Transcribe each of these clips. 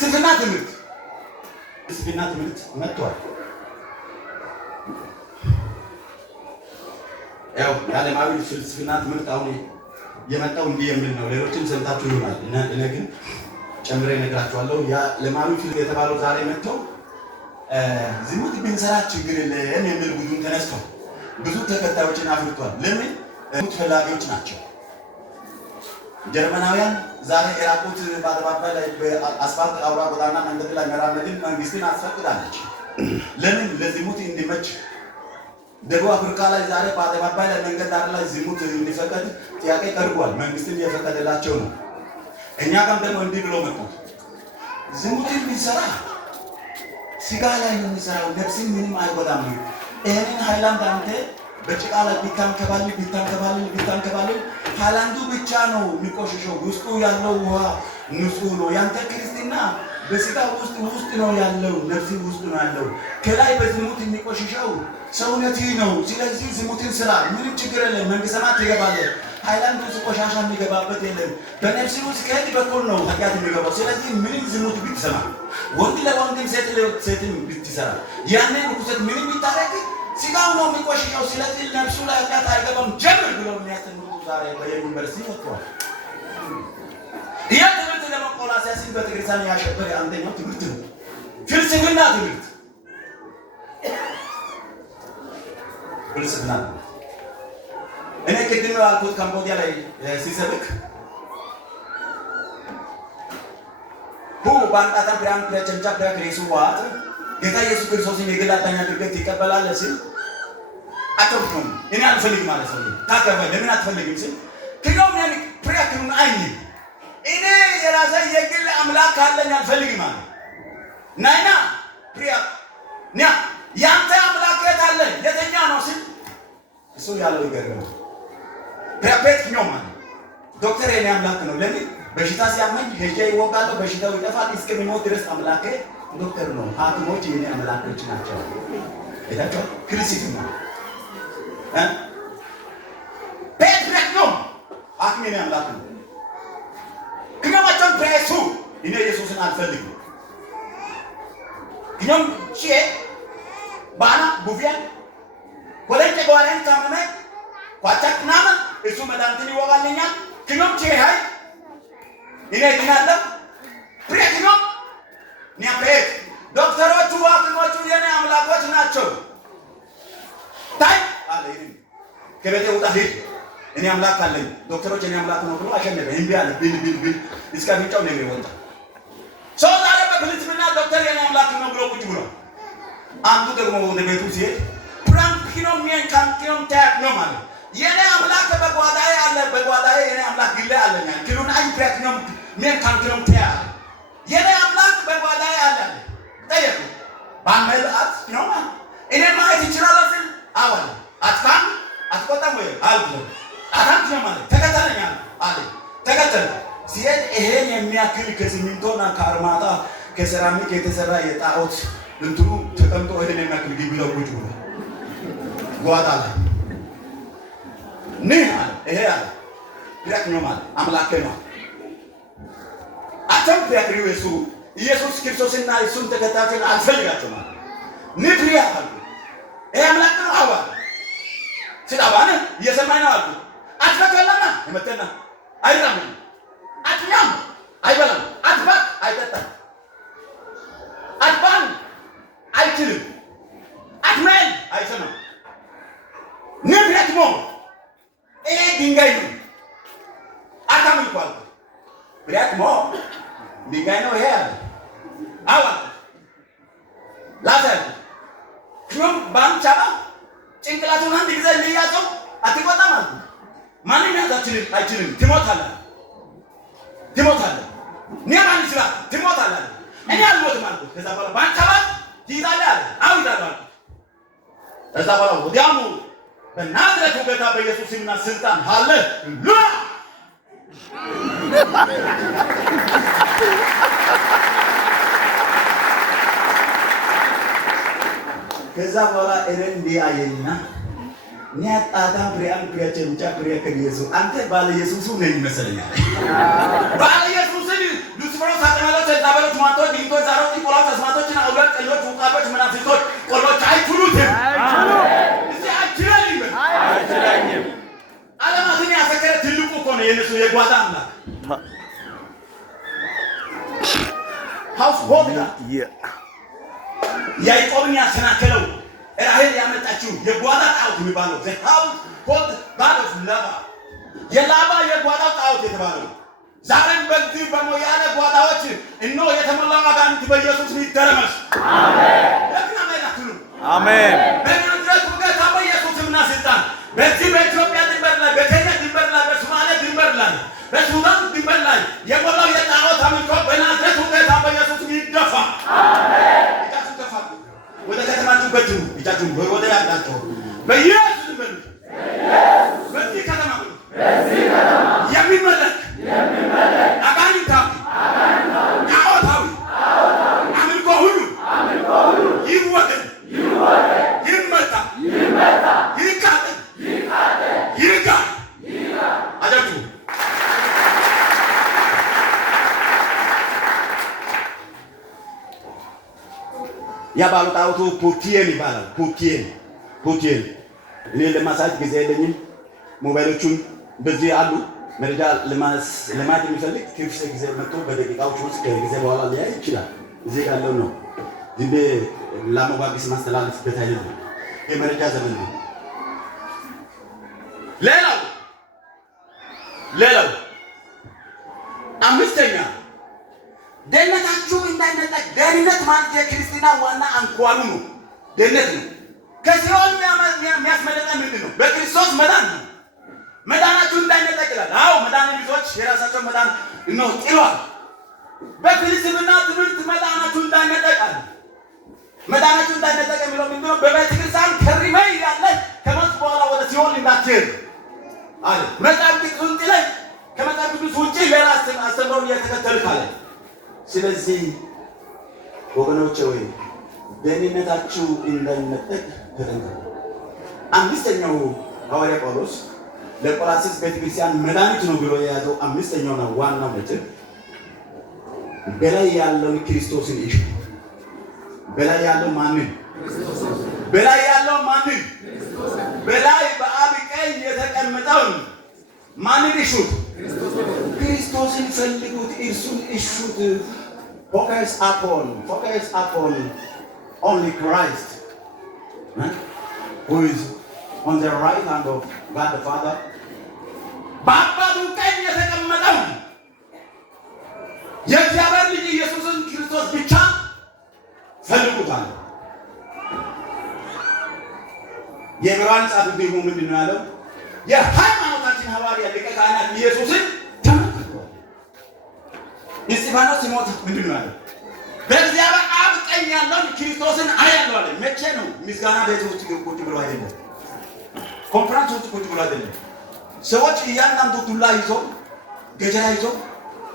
ፍልስፍና ትምህርት መጥቷል። ያው የዓለማዊ ፍልስፍና ትምህርት አሁን የመጣው እንዲህ የሚል ነው። ሌሎችም ሰምታችሁ ይሆናል። እኔ ግን ጨምሬ እነግራችኋለሁ። የዓለማዊ ፍልስፍና የተባለው ዛሬ መጥተው ዝሙት ብንሰራ ችግር የለም የሚል ቡድን ተነስተው ብዙ ተከታዮችን አፍርቷል። ለምን? ዝሙት ፈላጊዎች ናቸው። ጀርመናውያን ዛሬ የራቁት በአደባባይ ላይ በአስፋልት አውራ ጎዳና መንገድ ላይ መራመድን መንግስትን አስፈቅዳለች። ለምን? ለዝሙት እንዲመች። ደቡብ አፍሪካ ላይ ዛሬ በአደባባይ ላይ መንገድ ዳር ላይ ዝሙት እንዲፈቀድ ጥያቄ ቀርቧል። መንግስትን እየፈቀደላቸው ነው። እኛ ጋር ደግሞ እንዲህ ብሎ መጡ። ዝሙትን ቢሰራ ስጋ ላይ ነው የሚሰራው፣ ነፍስን ምንም አይጎዳም። ይህንን ሃይላንድ አንተ በጭቃ ላይ ቢታንከባልል ሃይላንዱ ብቻ ነው የሚቆሽሸው። ውስጡ ያለው ውሃ ንጹህ ነው። ያንተ ክርስትና በስጋ ውስጥ ነው ያለው፣ ነፍስ ውስጥ ነው ያለው። ከላይ በዝሙት የሚቆሽሸው ሰውነትህ ነው። ስለዚህ ዝሙትን ስራ፣ ምንም ችግር የለም። መንግስተ ሰማያት ትገባለህ። ሃይላንድ ውስጥ ቆሻሻ የሚገባበት የለም። በነፍስ ውስጥ ከሄድ በኩል ነው ኃጢአት የሚገባው። ስለዚህ ምንም ዝሙት ብትሰማ፣ ወንድ ለወንድም ሴትን ብትሰራ፣ ያንን ርኩሰት ምንም ቢታረግ ስጋው ነው የሚቆሽሸው። ስለዚህ ነፍሱ ላይ ኃጢአት አይገባም ጀምር ብለው የሚያስተምሩ ዛሬ በዩኒቨርሲቲ ወጥተዋል። ይህ ትምህርት ለመቆላሲያስን በትግርሳን ያሸበረ አንደኛው ትምህርት ነው፣ ፍልስፍና ትምህርት። ፍልስፍና እኔ ቅድም ያልኩት ካምቦዲያ ላይ ሲሰብክ ባንጣታ ብራን ለጨንጫ ብራክ ሬሱዋት ጌታ ኢየሱስ ክርስቶስን የግል አዳኝ አድርገህ ትቀበላለህ ሲል አጥሩም እኔ አልፈልግም ማለት ነው። ታከበ ለምን አትፈልግም ሲል ከዮም ያኒ ፕሪያክሩን አይኒ እኔ የራሴ የግል አምላክ አለኝ አልፈልግም ማለት ናይና ፕሪያ ኛ ያንተ አምላክ የት አለ የተኛው ነው ሲል እሱ ያለው ይገርማል። ፕሪያፔት ነው ማለት ዶክተር የኔ አምላክ ነው። ለምን በሽታ ሲያመኝ ሄጄ ይወጋለሁ፣ በሽታው ይጠፋል። እስከሚሞት ድረስ አምላኬ ዶክተር ነው። ሐኪሞች የኔ አምላኮች ናቸው። እታቸው ክርስቲያኖች ነው ፔትሪክ ነው ሐኪም የኔ አምላክ ነው። ከማቸውን ፕሬሱ እኔ ኢየሱስን አልፈልግም። ግን ቼ ባና ቡቪያ ወለጨ ጓራን ታመመ ቋጫቅናማ እሱ መድኃኒትን ይወጋልኛል። ግን ቼ ሃይ እኔ ድናለሁ ፕሬት ነው ኒያፕሬት ዶክተሮቹ ሐኪሞቹ የኔ አምላኮች ናቸው። ታይ አለ ይሄን ከቤቴ ውጣ ሂድ፣ እኔ አምላክ አለኝ፣ ዶክተሮች የኔ አምላክ ነው ብሎ አሸነፈ። እምቢ አለ ቢል እስከ ፍንጫው ነው የሚወጣ ሰው ዛሬ በፍልስፍና ዶክተር የኔ አምላክ ነው ብሎ ቁጭ ብሎ አንዱ ደግሞ ወደ ቤቱ ሲሄድ ፕራንኪኖሚያን ካንቲኖም ታክ ነው ማለት የኔ አምላክ በጓዳዬ አለ፣ በጓዳዬ የኔ አምላክ ግለ አለኛ ክሉን አይ ፕራንኪኖም ሚያን ካንቲኖም ታክ የኔ አምላክ በጓዳዬ አለ። ጠየቁ ባንመልአት ነው እኔ ማየት ይችላል አይደል? አዋል አትካም አትቆጣም ወይ አልኩ አታንት ነው ማለት ተከተለኛ አለ። ተከተለ ሲሄድ ይሄን የሚያክል ከሲሚንቶና ከአርማታ ከሴራሚክ የተሰራ የጣዖት እንትኑ ተቀምጦ ይሄን የሚያክል ግቢለው ቁጭ ብሎ ጓዳ ላይ ነህ አለ። ይሄ አለ ቢራክ ነው ማለት አምላክ ነው። አተም ቢያክሪው እሱ ኢየሱስ ክርስቶስና እሱን ተከታተል አልፈልጋቸው ማለት ንብሪያ አለ። ይሄ አምላክ ነው አዋ ስለባነ እየሰማኝ ነው አልኩ። አትፈከለና የመተና አይራም አትኛም አይበላም አትባክ አይጠጣም አትባን አይችልም አትመን አይሰማም ንብረት ሞ ይሄ ድንጋይ ነው አታምልኳል ብሪያት ሞ ድንጋይ ነው ይሄ አለ አዋ ላተር ክም ባንቻባ ጭንቅላቱን አንድ ጊዜ ልያዘው አትቆጣም አልኩ። ማንም ያዛችልን አይችልም። ትሞታለህ ኒያማን ይችላል ትሞታለህ። እኔ አልሞትም አልኩ። ከዛ በኋላ ባንቻባ ይዛለ አለ አው ይዛለ አልኩ። ከዛ በኋላ ወዲያውኑ በናዝሬቱ ጌታ በኢየሱስ ስምና ስልጣን ሃሌሉያ ከዛ በኋላ ኤረን ዲያየና ኒያጣታ ብሪያን ብሪያቸንቻ ብሪያ ከኢየሱስ አንተ ባለ ኢየሱስ ነኝ መሰለኛል። ባለ ኢየሱስ ሉሲፈር ሳጥናለው ተዛበለው ማጥቶ ሃውስሆልድ ያዕቆብን ያሰናከለው ራሔል ያመጣችው የጓዳ ጣዖት የሚባለው ሃውስሆልድ ጋድ ኦፍ ላባ የላባ የጓዳ ጣዖት የተባለው ዛሬም በዚህ በሞያሌ ጓዳዎች እነሆ የተሞላው አጋንንት በኢየሱስ ይደረመስ። አሜን። በናዝሬቱ ጌታ በኢየሱስ ስምና ስልጣን በዚህ በኢትዮጵያ ድንበር ላይ፣ በኬንያ ድንበር ላይ፣ በሶማሌ ድንበር ላይ፣ በሱዳን ድንበር ላይ የሞላው የጣዖት አምልኮ በናዝሬቱ ጌታ በኢየሱስ ይደፋ። እጃችሁን ከፍ አድርጉ። ወደ ከተማችሁ በትሩ። እጃችሁን ወደ ያላችሁ በኢየሱስ ድንበር በዚህ ከተማ የሚመለክ አጋንንታዊ ጣዖታዊ አምልኮ ሁሉ ይወገድ፣ ይመታ፣ ይቃጠል፣ ይጋል። አጃችሁ ያ ባሉ ጣዖቱ ፑቲየን ይባላል። ፑቲየን እኔ ለማሳየት ጊዜ የለኝም። ሞባይሎቹን በዚህ አሉ። መረጃ ለማየት የሚፈልግ ትንሽ ጊዜ መጥቶ በደቂቃዎች ውስጥ ከጊዜ በኋላ ሊያይ ይችላል። እዚህ ያለው ነው። ዝም ብዬ ለማጓጊስ ማስተላለፍበት አይደለም። የመረጃ ዘመን ነው። ሌላው አምስተኛ ደህንነታችሁ እንዳይነጠቅ። ደህንነት ማለት የክርስትና ዋና አንኳሩ ነው። ደህንነት ነው። ከሲኦል የሚያስመለጠን ምንድን ነው? በክርስቶስ መዳን ነው። መዳናችሁ እንዳይነጠቅ ይላል። አዎ መዳን ልጆች የራሳቸው መዳን ነው ጥሏል። በፍልስፍና ትምህርት መዳናችሁ እንዳይነጠቅ አለ። መዳናችሁ እንዳይነጠቅ የሚለው ምንድን ነው? በቤተ ክርስቲያን ከሪመይ ያለ ከሞት በኋላ ወደ ሲኦል እንዳትሄድ አለ። መጽሐፍ ቅዱስን ጥለህ ከመጽሐፍ ቅዱስ ውጪ ሌላ አስተምሮን እየተከተልክ አለ። ስለዚህ ወገኖቼ ወይ ደህንነታችሁ እንዳይነጠቅ ተጠንቀቁ። አምስተኛው ሐዋርያ ጳውሎስ ለቆላስይስ ቤተክርስቲያን መድኃኒት ነው ብሎ የያዘው አምስተኛውና ዋናው ነጥብ በላይ ያለውን ክርስቶስን እሹ። በላይ ያለው ማንን? በላይ ያለው ማንን? በላይ በአብ ቀኝ የተቀመጠውን ማንን እሹት? ክርስቶስን ፈልጉት፣ እርሱን እሹት። Focus upon only Christ, who is on the right hand of God the Father. በአባቱ ቀኝ የተቀመጠው የእግዚአብሔር ልጅ ኢየሱስን ክርስቶስ ብቻ ፈልጉታል። የዕብራውያን ጻድቅ ደግሞ ምንድን ነው ያለው? የሃይማኖታችን ሐዋርያ ሊቀ ካህናት ኢየሱስን ተመልክቷል። እስጢፋኖስ ሲሞት ምንድን ነው ያለው? በእግዚአብሔር አብ ቀኝ ያለውን ክርስቶስን አያለሁ አለ። መቼ ነው? ምስጋና ቤት ውስጥ ቁጭ ብሎ አይደለም፣ ኮንፈረንስ ውስጥ ቁጭ ብሎ አይደለም። ሰዎች እያንዳንዱ ዱላ ይዞ፣ ገጀራ ይዞ፣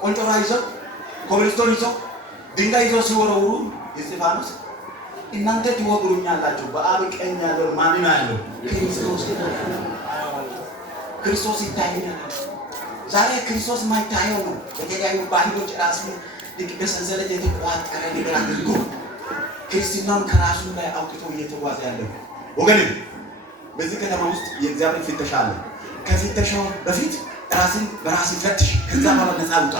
ቆንጮራ ይዞ፣ ኮብልስቶን ይዞ፣ ድንጋይ ይዞ ሲወረውሩ እስጢፋኖስ እናንተ ትወግሩኛላችሁ፣ በአብ ቀኝ ያለው ማን ነው ያለው? ክርስቶስ ይታየኛል። ዛሬ ክርስቶስ ማይታየው ነው። በተለያዩ ባህሎች ራሱ በሰንሰለት የተቋጠረ ነገር አድርጎ ክርስትናውን ከራሱ ላይ አውጥቶ እየተጓዘ ያለው ወገን፣ በዚህ ከተማ ውስጥ የእግዚአብሔር ፍተሻ አለ። ከፍተሻው በፊት ራስን በራስ ፈትሽ፣ ከዛ በኋላ ነፃ ውጣ።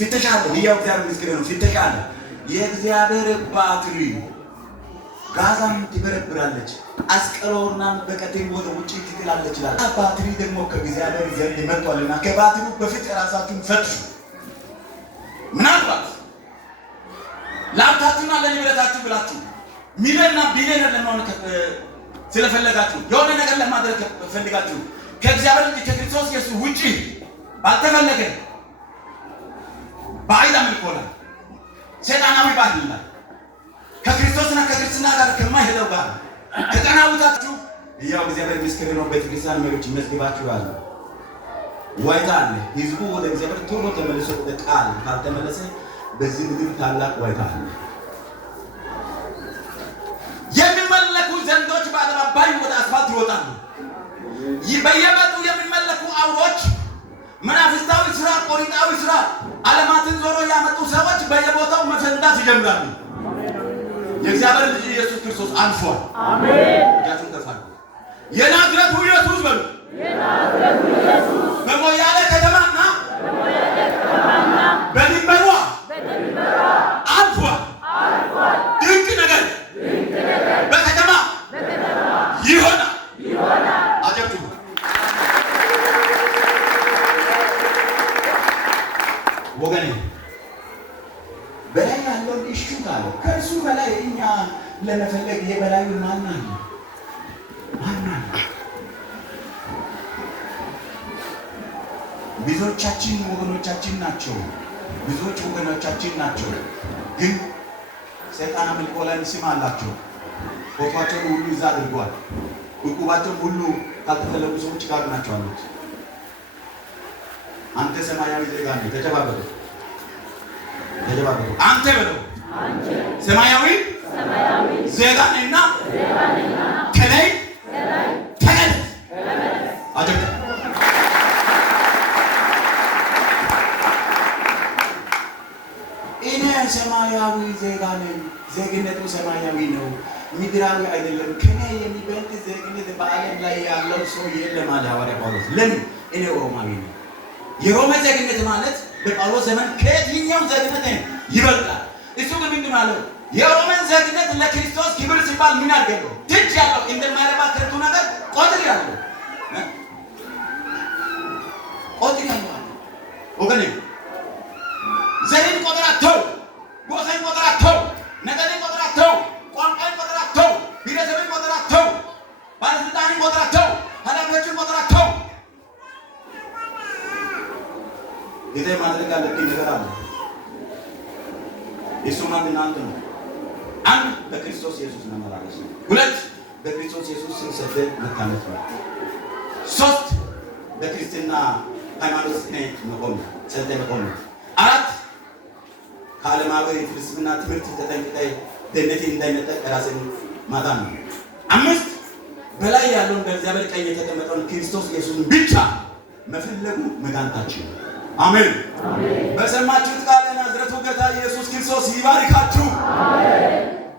ፍተሻ አለ። ይያው እግዚአብሔር ምስክር ነው። ፍተሻ አለ። የእግዚአብሔር ባትሪ ጋዛም ትበረብራለች፣ አስቀሎናም በቀጥታ ወደ ውጪ ትጥላለች ይላል። ባትሪ ደግሞ ከእግዚአብሔር ዘንድ መጥቷልና ከባትሪው በፊት ራሳችሁን ፈትሹ። ምናልባት ለሀብታችሁና ለንብረታችሁ ብላችሁ ሚሊዮንና ቢሊዮነር ለመሆን ስለፈለጋችሁ የሆነ ነገር ለማድረግ ፈልጋችሁ ከእግዚአብሔር ልጅ ከክርስቶስ ኢየሱስ ውጪ ባልተፈለገ ባዕድ አምልኮ ላይ ሰይጣናዊ ባህል ላይ ከክርስቶስና ከክርስትና ጋር ከማይሄደው ጋር ተቀናውታችሁ ያው እግዚአብሔር ምስክር ነው። ቤተክርስቲያን መሪዎች መዝግባችሁ ያለ ዋይታ አለ። ህዝቡ ወደ እግዚአብሔር ቶሎ ተመልሶ ወደ ቃል ካልተመለሰ በዚህ ምድር ታላቅ ዋይታ አለ። የሚመለኩ ዘንዶች በአደባባይ ወደ አስፋልት ይወጣሉ። በየመጡ የሚመለኩ አውሮች፣ መናፍስታዊ ስራ፣ ቆሪጣዊ ስራ፣ ዓለማትን ዞሮ ያመጡ ሰዎች በየቦታው መፈንዳት ይጀምራሉ። የእግዚአብሔር ልጅ ኢየሱስ ክርስቶስ አልፏል። አሜን። ያቱን ተፋል የናዝሬቱ ኢየሱስ በሉ። የናዝሬቱ ኢየሱስ በሞያሌ ከተማና በድንበሯ በላይ ያለውን እሹ ካለ ከእሱ በላይ እኛ ለመፈለግ የበላዩ ማን አለ? ብዙዎቻችን ወገኖቻችን ናቸው። ብዙዎች ወገኖቻችን ናቸው። ግን ሰይጣን አምልኮ ላይ ስም አላቸው። ፎቶአቸውን ሁሉ ይዛ አድርጓል። ዕቁባቸውን ሁሉ ካልተፈለጉ ሰዎች ጋር ናቸው አሉት። አንተ ሰማያዊ ዜጋ ነህ። ተጨባበጡ። አንተ በለው ሰማያዊ ዜጋ ነህና ከላይ ተነስ። አጀብ እኔ ሰማያዊ ዜጋ ነኝ። ዜግነቱ ሰማያዊ ነው፣ ምድራዊ አይደለም። ከኔ የሚበልጥ ዜግነት በዓለም ላይ ያለው ሰው የለም አለ ሐዋርያ ጳውሎስ። ለምን? እኔ ሮማዊ ነኝ። የሮማ ዜግነት ማለት በጳውሎስ ዘመን ከየትኛው ዜግነት ይበልጣል። እሱ ግን ምንድን አለው? የሮማን ዜግነት ለክርስቶስ ክብር ሲባል ምን አድርገው ትች ያለው እንደማይረባ ከንቱ ነገር ቆጥር ያለው ወገኔ ዘርን ቆጥር አትተው፣ ጎሳን ቆጥር አትተው፣ ነገድን ቆጥር አትተው፣ ቋንቋን ቆጥር አትተው፣ ብሔረሰብን ቆጥር አትተው፣ ባለስልጣንን ቆጥር አትተው፣ ኃላፊዎችን ቆጥር አትተው። ጌታ ማድረግ ያለብኝ ነገር አለ። እሱም አንድ ነው። አንድ በክርስቶስ ኢየሱስ መመላለስ ነው። ሁለት በክርስቶስ ኢየሱስ ስም ሰደድ መታነጽ ነው። ሶስት በክርስትና ሃይማኖት ጽናት መቆም ሰልጠ መቆም ነው። አራት ከዓለማዊ ፍልስፍና ትምህርት ተጠንቅቀህ ደህንነት እንዳይነጠቅ ራስን ማዳን ነው። አምስት በላይ ያለውን በእግዚአብሔር ቀኝ የተቀመጠውን ክርስቶስ ኢየሱስን ብቻ መፈለጉ መዳንታችን ነው። አሜን። በሰማችሁት ቃል ናዝሬቱ ጌታ ኢየሱስ ክርስቶስ ይባርካችሁ። አሜን።